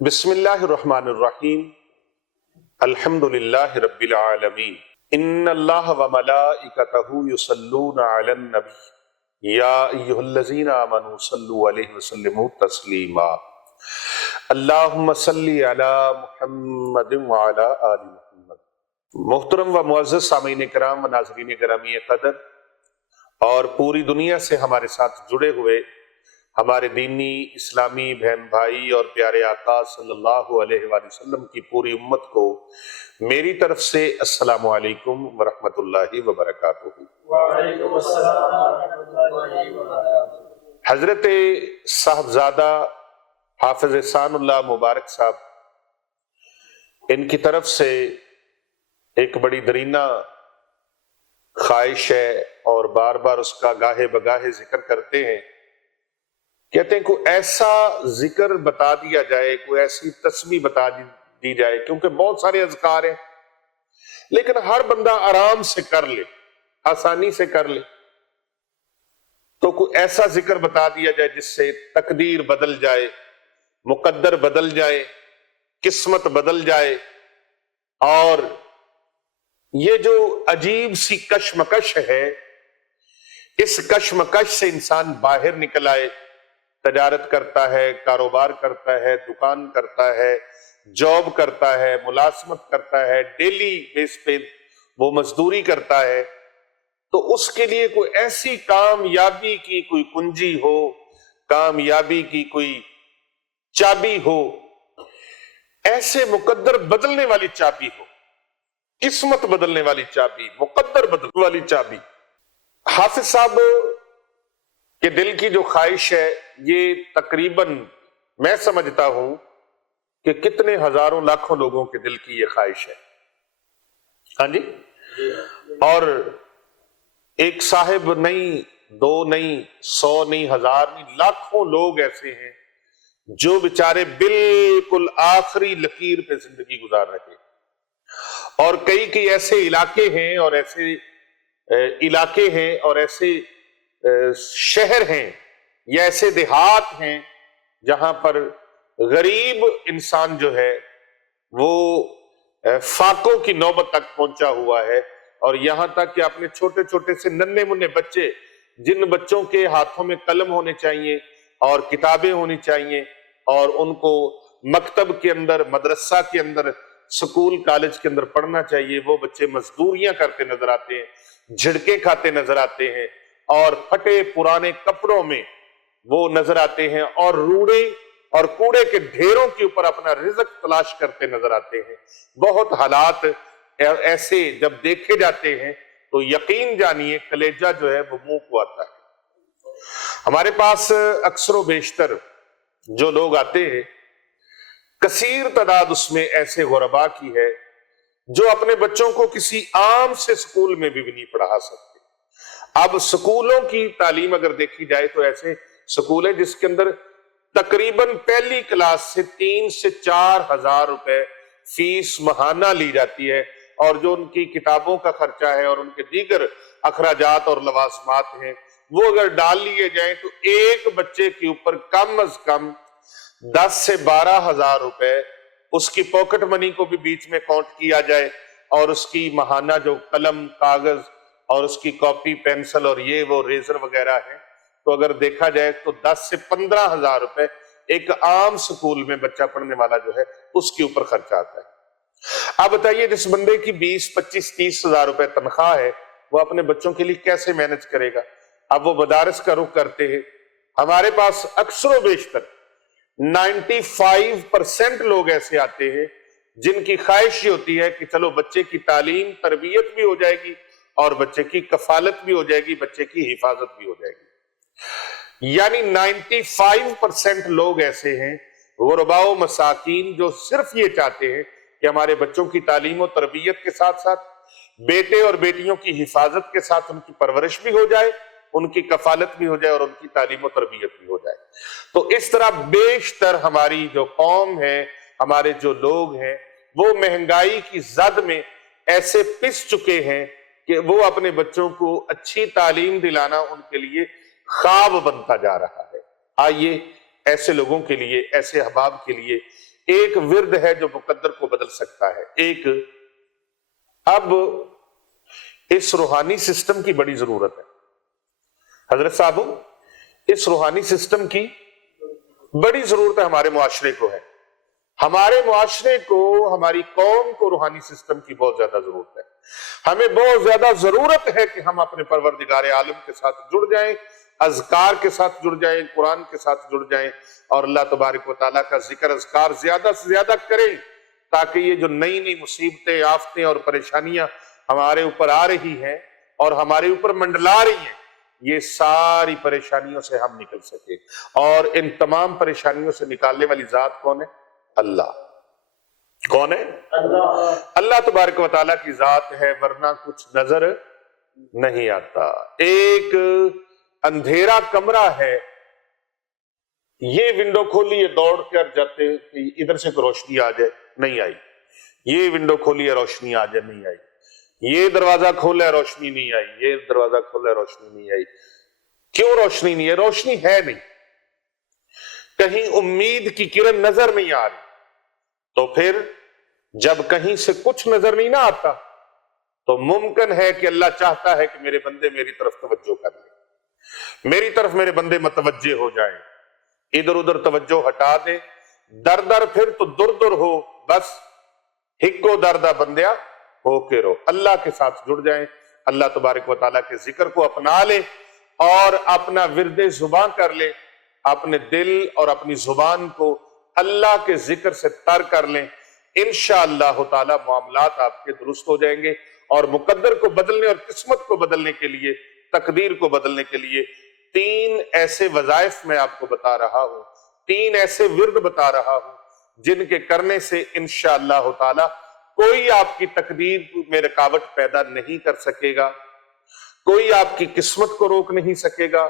بسم اللہ الرحمن الرحیم الحمدللہ رب العالمین ان اللہ وملائکتہ یصلون علی النبی یا ایہا الذین آمنوا صلوا علیہ وسلموا تسلیما اللہم صلی علی محمد وعلی آل محمد۔ محترم و معزز سامعین کرام و ناظرین گرامی قدر اور پوری دنیا سے ہمارے ساتھ جڑے ہوئے ہمارے دینی اسلامی بہن بھائی اور پیارے آقا صلی اللہ علیہ وآلہ وسلم کی پوری امت کو میری طرف سے السلام علیکم ورحمۃ اللہ وبرکاتہ۔ وعلیکم السلام ورحمۃ اللہ وبرکاتہ۔ حضرت صاحبزادہ حافظ احسان اللہ مبارک صاحب، ان کی طرف سے ایک بڑی درینہ خواہش ہے اور بار بار اس کا گاہے بگاہے ذکر کرتے ہیں۔ کہتے ہیں کوئی ایسا ذکر بتا دیا جائے، کوئی ایسی تسبیح بتا دی جائے، کیونکہ بہت سارے اذکار ہیں لیکن ہر بندہ آرام سے کر لے، آسانی سے کر لے، تو کوئی ایسا ذکر بتا دیا جائے جس سے تقدیر بدل جائے، مقدر بدل جائے، قسمت بدل جائے، اور یہ جو عجیب سی کشمکش ہے، اس کشمکش سے انسان باہر نکل آئے۔ تجارت کرتا ہے، کاروبار کرتا ہے، دکان کرتا ہے، جاب کرتا ہے، ملازمت کرتا ہے، ڈیلی بیس پہ وہ مزدوری کرتا ہے، تو اس کے لیے کوئی ایسی کامیابی کی کوئی کنجی ہو، کامیابی کی کوئی چابی ہو، ایسے مقدر بدلنے والی چابی ہو، قسمت بدلنے والی چابی، مقدر بدلنے والی چابی۔ حافظ صاحب کہ دل کی جو خواہش ہے، یہ تقریباً میں سمجھتا ہوں کہ کتنے ہزاروں لاکھوں لوگوں کے دل کی یہ خواہش ہے، ہاں جی۔ اور ایک صاحب نہیں، دو نہیں، 100 نہیں، 1000 نہیں، لاکھوں لوگ ایسے ہیں جو بیچارے بالکل آخری لکیر پہ زندگی گزار رہے ہیں، اور کئی ایسے علاقے ہیں اور ایسے شہر ہیں یا ایسے دیہات ہیں جہاں پر غریب انسان جو ہے وہ فاقوں کی نوبت تک پہنچا ہوا ہے، اور یہاں تک کہ اپنے چھوٹے چھوٹے سے ننھے منھے بچے، جن بچوں کے ہاتھوں میں قلم ہونے چاہیے اور کتابیں ہونی چاہیے اور ان کو مکتب کے اندر، مدرسہ کے اندر، سکول کالج کے اندر پڑھنا چاہیے، وہ بچے مزدوریاں کرتے نظر آتے ہیں، جھڑکے کھاتے نظر آتے ہیں، اور پھٹے پرانے کپڑوں میں وہ نظر آتے ہیں، اور روڑے اور کوڑے کے ڈھیروں کے اوپر اپنا رزق تلاش کرتے نظر آتے ہیں۔ بہت حالات ایسے جب دیکھے جاتے ہیں تو یقین جانیے کلیجہ جو ہے وہ منہ کو آتا ہے۔ ہمارے پاس اکثر و بیشتر جو لوگ آتے ہیں، کثیر تعداد اس میں ایسے غربا کی ہے جو اپنے بچوں کو کسی عام سے سکول میں بھی نہیں پڑھا سکتے۔ اب سکولوں کی تعلیم اگر دیکھی جائے تو ایسے سکول ہیں جس کے اندر تقریباً پہلی کلاس سے 3 سے 4 ہزار روپے فیس ماہانہ لی جاتی ہے، اور جو ان کی کتابوں کا خرچہ ہے اور ان کے دیگر اخراجات اور لوازمات ہیں، وہ اگر ڈال لیے جائیں تو ایک بچے کے اوپر کم از کم 10 سے 12 ہزار روپے اس کی پاکٹ منی کو بھی بیچ میں کاؤنٹ کیا جائے، اور اس کی ماہانہ جو قلم، کاغذ اور اس کی کاپی، پینسل اور یہ وہ ریزر وغیرہ ہے، تو اگر دیکھا جائے تو 10 سے 15 ہزار روپے ایک عام سکول میں بچہ پڑھنے والا جو ہے اس کے اوپر خرچ آتا ہے۔ اب بتائیے جس بندے کی 20، 25، 30 ہزار روپے تنخواہ ہے، وہ اپنے بچوں کے لیے کیسے مینج کرے گا؟ اب وہ مدارس کا رخ کرتے ہیں۔ ہمارے پاس اکثر و بیشتر 95% لوگ ایسے آتے ہیں جن کی خواہش یہ ہوتی ہے کہ چلو بچے کی تعلیم تربیت بھی ہو جائے گی اور بچے کی کفالت بھی ہو جائے گی، بچے کی حفاظت بھی ہو جائے گی۔ یعنی 95% لوگ ایسے ہیں غرباء و مساکین جو صرف یہ چاہتے ہیں کہ ہمارے بچوں کی تعلیم و تربیت کے ساتھ ساتھ بیٹے اور بیٹیوں کی حفاظت کے ساتھ ان کی پرورش بھی ہو جائے، ان کی کفالت بھی ہو جائے اور ان کی تعلیم و تربیت بھی ہو جائے۔ تو اس طرح بیشتر ہماری جو قوم ہے، ہمارے جو لوگ ہیں، وہ مہنگائی کی زد میں ایسے پس چکے ہیں کہ وہ اپنے بچوں کو اچھی تعلیم دلانا ان کے لیے خواب بنتا جا رہا ہے۔ آئیے ایسے لوگوں کے لیے، ایسے احباب کے لیے ایک ورد ہے جو مقدر کو بدل سکتا ہے. ایک اب اس روحانی سسٹم کی بڑی ضرورت ہے حضرت صاحب، اس روحانی سسٹم کی بڑی ضرورت ہے. ہمارے معاشرے کو ہے، ہمارے معاشرے کو، ہماری قوم کو روحانی سسٹم کی بہت زیادہ ضرورت ہے. ہمیں بہت زیادہ ضرورت ہے کہ ہم اپنے پروردگار عالم کے ساتھ جڑ جائیں، اذکار کے ساتھ جڑ جائیں، قرآن کے ساتھ جڑ جائیں، اور اللہ تبارک و تعالیٰ کا ذکر اذکار زیادہ سے زیادہ کریں، تاکہ یہ جو نئی نئی مصیبتیں، آفتیں اور پریشانیاں ہمارے اوپر آ رہی ہیں اور ہمارے اوپر منڈلا رہی ہیں، یہ ساری پریشانیوں سے ہم نکل سکے. اور ان تمام پریشانیوں سے نکالنے والی ذات کون ہے؟ اللہ. کون ہے؟ اللہ تبارک و تعالیٰ کی ذات ہے، ورنہ کچھ نظر نہیں آتا. ایک اندھیرا کمرہ ہے، یہ ونڈو کھولی ہے، دوڑ کر جاتے ادھر سے روشنی آ جائے، نہیں آئی. یہ ونڈو کھولی ہے، روشنی آ جائے، نہیں آئی. یہ دروازہ کھولا ہے، روشنی نہیں آئی. یہ دروازہ کھولا ہے، روشنی نہیں آئی. کیوں روشنی نہیں ہے؟ روشنی ہے نہیں، کہیں امید کی کرن نظر نہیں آ رہی. تو پھر جب کہیں سے کچھ نظر نہیں نہ آتا تو ممکن ہے کہ اللہ چاہتا ہے کہ میرے بندے میری طرف توجہ کر لیں، میری طرف میرے بندے متوجہ ہو جائیں، ادھر ادھر توجہ ہٹا دیں. در در پھر تو در در ہو، بس ہکو دردہ بندیا ہو کے رو. اللہ کے ساتھ جڑ جائیں، اللہ تبارک و تعالیٰ کے ذکر کو اپنا لیں اور اپنا ورد زبان کر لیں. اپنے دل اور اپنی زبان کو اللہ کے ذکر سے تر کر لیں. انشاءاللہ تعالیٰ معاملات آپ کے درست ہو جائیں گے. اور مقدر کو بدلنے اور قسمت کو بدلنے کے لیے، تقدیر کو بدلنے کے لیے 3 ایسے وظائف میں آپ کو بتا رہا ہوں، 3 ایسے ورد بتا رہا ہوں جن کے کرنے سے انشاءاللہ تعالیٰ کوئی آپ کی تقدیر میں رکاوٹ پیدا نہیں کر سکے گا، کوئی آپ کی قسمت کو روک نہیں سکے گا،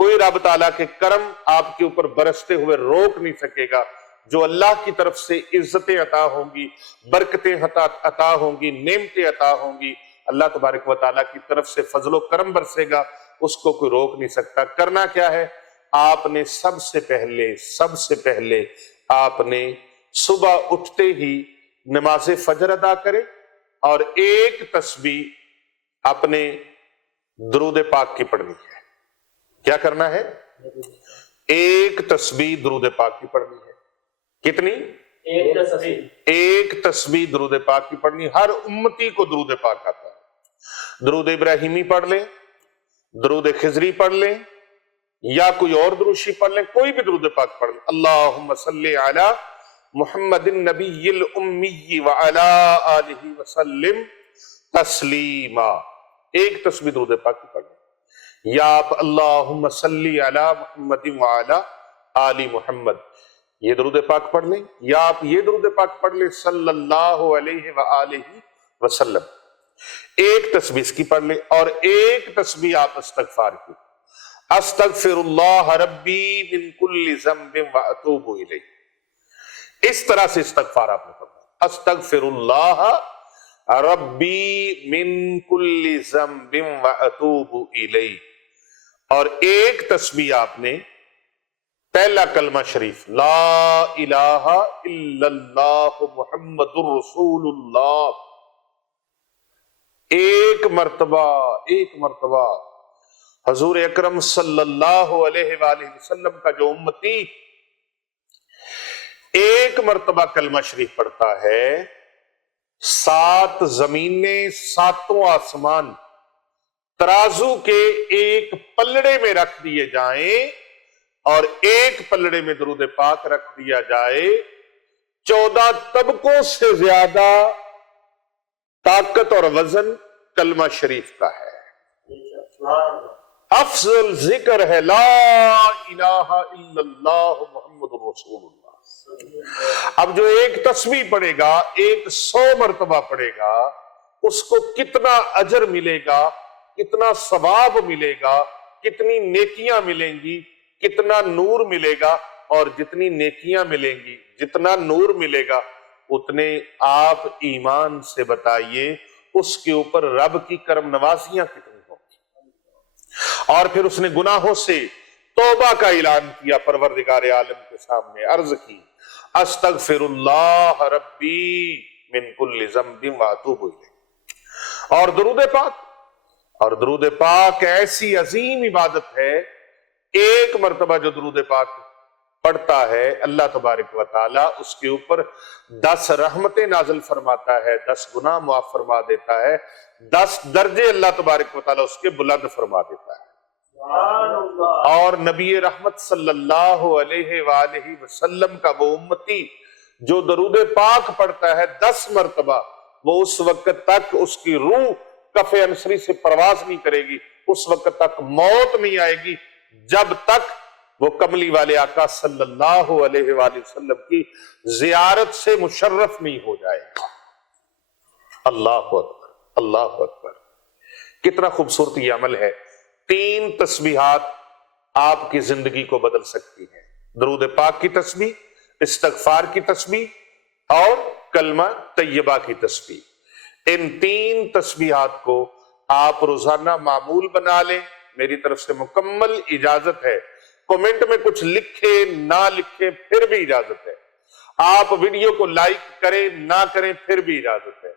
کوئی رب تعالیٰ کے کرم آپ کے اوپر برستے ہوئے روک نہیں سکے گا. جو اللہ کی طرف سے عزتیں عطا ہوں گی، برکتیں عطا ہوں گی، نعمتیں عطا ہوں گی، اللہ تبارک و تعالیٰ کی طرف سے فضل و کرم برسے گا، اس کو کوئی روک نہیں سکتا. کرنا کیا ہے؟ آپ نے سب سے پہلے آپ نے صبح اٹھتے ہی نماز فجر ادا کرے اور ایک تسبیح اپنے درود پاک کی پڑھنی ہے. کیا کرنا ہے؟ ایک تسبیح درود پاک کی پڑھنی ہے. کتنی؟ ایک تسبیح درود پاک کی پڑھنی. ہر امتی کو درود پاک آتا ہے. درود ابراہیمی پڑھ لیں، درود خضری پڑھ لیں، یا کوئی اور دروشی پڑھ لیں، کوئی بھی درود پاک پڑھ لیں. اللہم صلی علی محمد النبی الامی وعلی آلہ وسلم تسلیما. ایک تسبیح درود پاک کی پڑھ لیں. یا آپ اللہم صلی علی محمد وعلی آل محمد، یہ درود پاک پڑھ لیں. یا آپ یہ درود پاک پڑھ لیں صلی اللہ علیہ وآلہ وسلم. ایک تسبیح اس کی پڑھ لیں اور ایک تسبیح آپ استغفار کی. استغفر اللہ ربی من کل ذنب واتوب الیہ. اس طرح سے استغفار آپ نے پڑھنا. استغفر اللہ ربی من کل ذنب واتوب الیہ. اور ایک تسبیح آپ نے پہلا کلمہ شریف لا الہ الا اللہ محمد الرسول اللہ، ایک مرتبہ حضور اکرم صلی اللہ علیہ وآلہ وسلم کا جو امتی ایک مرتبہ کلمہ شریف پڑھتا ہے، 7 زمینیں 7 آسمان ترازو کے ایک پلڑے میں رکھ دیے جائیں اور ایک پلڑے میں درود پاک رکھ دیا جائے. 14 طبقوں سے زیادہ طاقت اور وزن کلمہ شریف کا ہے. افضل ذکر ہے لا الہ الا اللہ محمد رسول اللہ. اب جو ایک تسبیح پڑھے گا، ایک 100 مرتبہ پڑھے گا، اس کو کتنا اجر ملے گا، کتنا ثواب ملے گا، کتنی نیکیاں ملیں گی، کتنا نور ملے گا. اور جتنی نیکیاں ملیں گی، جتنا نور ملے گا، اتنے آپ ایمان سے بتائیے اس کے اوپر رب کی کرم نوازیاں کتنی ہوں گی. اور پھر اس نے گناہوں سے توبہ کا اعلان کیا، پروردگار عالم کے سامنے عرض کی استغفراللہ ربی من کل ذنب واتوب الیہ۔ اور درود پاک ایسی عظیم عبادت ہے، ایک مرتبہ جو درود پاک پڑھتا ہے اللہ تبارک و تعالی اس کے اوپر 10 رحمتیں نازل فرماتا ہے، 10 گناہ معاف فرما دیتا ہے، 10 درجے اللہ تبارک و تعالی اس کے بلند فرما دیتا ہے۔ سبحان اللہ۔ اور نبی رحمت صلی اللہ علیہ وآلہ وسلم کا وہ امتی جو درود پاک پڑھتا ہے 10 مرتبہ، وہ اس وقت تک اس کی روح کف انصری سے پرواز نہیں کرے گی، اس وقت تک موت نہیں آئے گی جب تک وہ کملی والے آقا صلی اللہ علیہ وآلہ وسلم کی زیارت سے مشرف نہیں ہو جائے گا۔ اللہ اکبر، اللہ اکبر، کتنا خوبصورت یہ عمل ہے۔ 3 تسبیحات آپ کی زندگی کو بدل سکتی ہیں، درود پاک کی تسبیح، استغفار کی تسبیح اور کلمہ طیبہ کی تسبیح۔ ان 3 تسبیحات کو آپ روزانہ معمول بنا لیں، میری طرف سے مکمل اجازت ہے، کومنٹ میں کچھ لکھے نہ لکھے پھر بھی اجازت ہے، آپ ویڈیو کو لائک کریں نہ کریں پھر بھی اجازت ہے،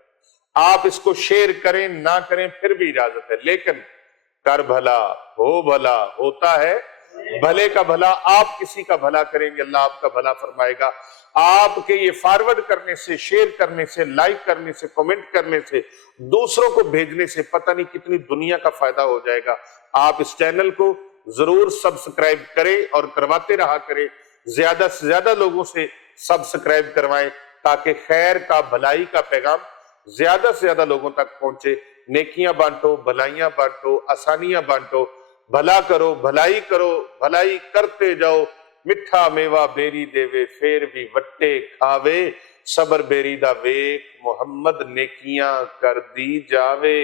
آپ اس کو شیئر کریں نہ کریں پھر بھی اجازت ہے، لیکن کر بھلا ہو بھلا ہوتا ہے بھلے کا بھلا، آپ کسی کا بھلا کریں گے اللہ آپ کا بھلا فرمائے گا۔ آپ کے یہ فارورڈ کرنے سے، شیئر کرنے سے، لائک کرنے سے، کومنٹ کرنے سے، دوسروں کو بھیجنے سے پتہ نہیں کتنی دنیا کا فائدہ ہو جائے گا۔ آپ اس چینل کو ضرور سبسکرائب کریں اور کرواتے رہا کریں، زیادہ سے زیادہ لوگوں سے سبسکرائب کروائیں تاکہ خیر کا، بھلائی کا پیغام زیادہ سے زیادہ لوگوں تک پہنچے۔ نیکیاں بانٹو، بھلائیاں بانٹو، آسانیاں بانٹو، بھلا کرو، بھلائی کرو، بھلائی کرتے جاؤ، مٹھا میوہ بیری دیوے پھر بھی وٹے کھاوے، صبر بیری دا ویک محمد نیکیاں کر دی جاوے،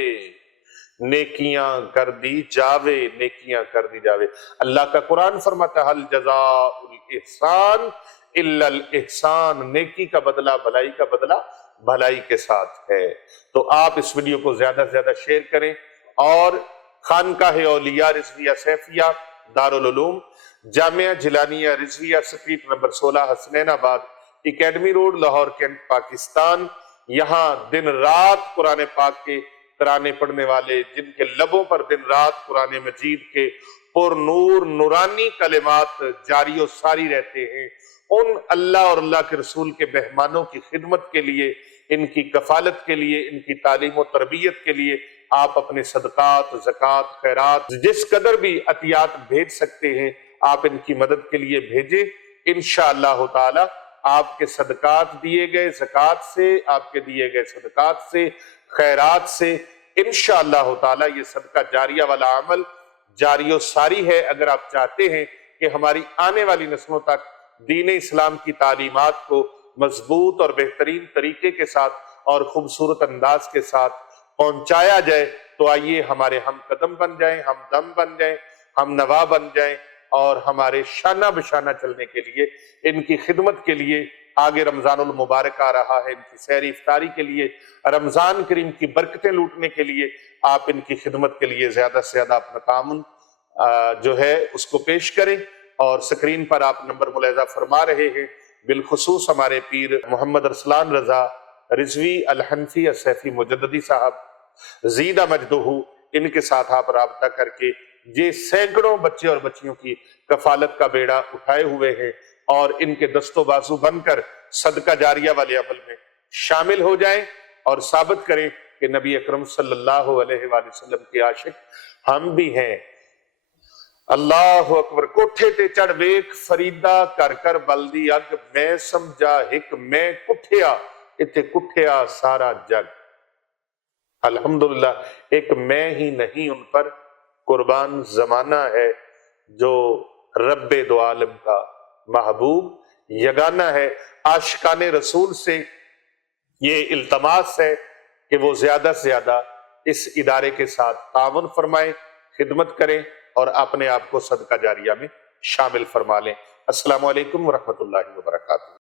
نیکیاں کر دی جاوے، نیکیاں کر دی جاوے۔ اللہ کا قرآن فرماتا ہے حل جزاء الاحسان الا الاحسان، نیکی کا بدلہ، بھلائی کا بدلہ بھلائی کے ساتھ ہے۔ تو آپ اس ویڈیو کو زیادہ سے زیادہ شیئر کریں اور خانقاہ اولیاء رضویہ سیفیہ دارالعلوم جامعہ جیلانیہ رضویہ street number 16 Hasnainabad academy road Lahore cantt Pakistan, یہاں دن رات قرآن پاک کے ترانے پڑھنے والے، جن کے لبوں پر دن رات قرآن مجید کے پر نور نورانی کلمات جاری و ساری رہتے ہیں، ان اللہ اور اللہ کے رسول کے مہمانوں کی خدمت کے لیے، ان کی کفالت کے لیے، ان کی تعلیم و تربیت کے لیے آپ اپنے صدقات، زکوٰۃ، خیرات، جس قدر بھی عطیات بھیج سکتے ہیں آپ ان کی مدد کے لیے بھیجیں۔ انشاءاللہ تعالی آپ کے صدقات دیے گئے زکوٰۃ سے، آپ کے دیے گئے صدقات سے، خیرات سے انشاءاللہ تعالی یہ صدقہ جاریہ والا عمل جاری و ساری ہے۔ اگر آپ چاہتے ہیں کہ ہماری آنے والی نسلوں تک دین اسلام کی تعلیمات کو مضبوط اور بہترین طریقے کے ساتھ اور خوبصورت انداز کے ساتھ پہنچایا جائے، تو آئیے ہمارے ہم قدم بن جائیں، ہم دم بن جائیں، ہم نوا بن جائیں، اور ہمارے شانہ بشانہ چلنے کے لیے، ان کی خدمت کے لیے، آگے رمضان المبارک آ رہا ہے، ان کی سحری افطاری کے لیے، رمضان کریم کی برکتیں لوٹنے کے لیے آپ ان کی خدمت کے لیے زیادہ سے زیادہ اپنا تعاون جو ہے اس کو پیش کریں۔ اور سکرین پر آپ نمبر ملاحظہ فرما رہے ہیں، بالخصوص ہمارے پیر محمد ارسلان رضا رضوی الحنفی السیفی مجددی صاحب زیدہ مجدہ، ان کے ساتھ آپ رابطہ کر کے یہ سینکڑوں بچے اور بچیوں کی کفالت کا بیڑا اٹھائے ہوئے ہیں، اور ان کے دست و بازو بن کر صدقہ جاریہ والے عمل میں شامل ہو جائیں اور ثابت کریں کہ نبی اکرم صلی اللہ علیہ وآلہ وسلم کے عاشق ہم بھی ہیں۔ اللہ اکبر۔ کوٹھے تے چڑھ ویک فریدہ کر کر بلدی اگ، میں سمجھا ہک میں کٹھیا اتھے کٹھیا سارا جگ۔ الحمدللہ ایک میں ہی نہیں ان پر قربان زمانہ ہے، جو رب دو عالم کا محبوب یگانہ ہے۔ عاشقان رسول سے یہ التماس ہے کہ وہ زیادہ سے زیادہ اس ادارے کے ساتھ تعاون فرمائیں، خدمت کریں اور اپنے آپ کو صدقہ جاریہ میں شامل فرما لیں۔ السلام علیکم ورحمۃ اللہ وبرکاتہ۔